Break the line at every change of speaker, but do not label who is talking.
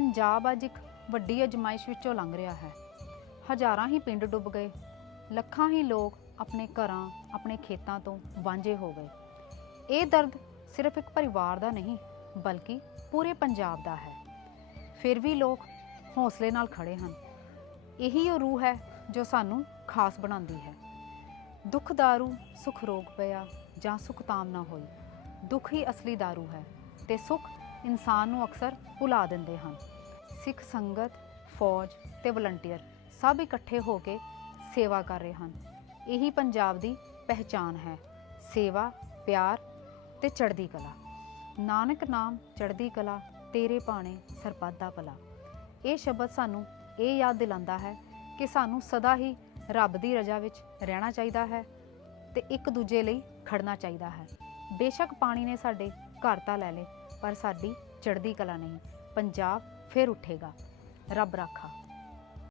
ਪੰਜਾਬ ਅੱਜ ਇੱਕ ਵੱਡੀ ਅਜਮਾਇਸ਼ ਵਿੱਚੋਂ ਲੰਘ ਰਿਹਾ ਹੈ। ਹਜ਼ਾਰਾਂ ਹੀ ਪਿੰਡ ਡੁੱਬ ਗਏ, ਲੱਖਾਂ ਹੀ ਲੋਕ ਆਪਣੇ ਘਰਾਂ, ਆਪਣੇ ਖੇਤਾਂ ਤੋਂ ਵਾਂਝੇ ਹੋ ਗਏ। ਇਹ ਦਰਦ ਸਿਰਫ ਇੱਕ ਪਰਿਵਾਰ ਦਾ ਨਹੀਂ, ਬਲਕਿ ਪੂਰੇ ਪੰਜਾਬ ਦਾ ਹੈ। ਫਿਰ ਵੀ ਲੋਕ ਹੌਸਲੇ ਨਾਲ ਖੜੇ ਹਨ। ਇਹੀ ਉਹ ਰੂਹ ਹੈ ਜੋ ਸਾਨੂੰ ਖਾਸ ਬਣਾਉਂਦੀ ਹੈ। ਦੁੱਖ ਦਾਰੂ, ਸੁਖ ਰੋਗ ਪਿਆ ਜਾਂ ਸੁਖ ਤਾਮ ਨਾ ਹੋਈ, ਦੁੱਖ ਹੀ ਅਸਲੀ ਦਾਰੂ ਹੈ ਤੇ ਸੁਖ ਇਨਸਾਨ ਨੂੰ ਅਕਸਰ ਭੁਲਾ ਦਿੰਦੇ ਹਨ। ਸਿੱਖ ਸੰਗਤ, ਫੌਜ ਤੇ ਵਲੰਟੀਅਰ ਸਭ ਇਕੱਠੇ ਹੋ ਕੇ ਸੇਵਾ ਕਰ ਰਹੇ ਹਨ। ਇਹੀ ਪੰਜਾਬ ਦੀ ਪਹਿਚਾਨ ਹੈ। ਸੇਵਾ, ਪਿਆਰ ਤੇ ਚੜ੍ਹਦੀ ਕਲਾ। ਨਾਨਕ ਨਾਮ ਚੜ੍ਹਦੀ ਕਲਾ, ਤੇਰੇ ਬਾਣੇ ਸਰਬੱਤ ਭਲਾ। ਇਹ ਸ਼ਬਦ ਸਾਨੂੰ ਇਹ ਯਾਦ ਦਿਲਾਉਂਦਾ ਹੈ ਕਿ ਸਾਨੂੰ ਸਦਾ ਹੀ ਰੱਬ ਦੀ ਰਜ਼ਾ ਵਿੱਚ ਰਹਿਣਾ ਚਾਹੀਦਾ ਹੈ ਤੇ ਇੱਕ ਦੂਜੇ ਲਈ ਖੜਨਾ ਚਾਹੀਦਾ ਹੈ। ਬੇਸ਼ੱਕ ਪਾਣੀ ਨੇ ਸਾਡੇ ਘਰ ਤਾਂ ਲੈ ਲਏ। ਪਰ ਸਾਡੀ ਚੜ੍ਹਦੀ ਕਲਾ ਨਹੀਂ। ਪੰਜਾਬ ਫਿਰ ਉੱਠੇਗਾ। ਰੱਬ ਰਾਖਾ।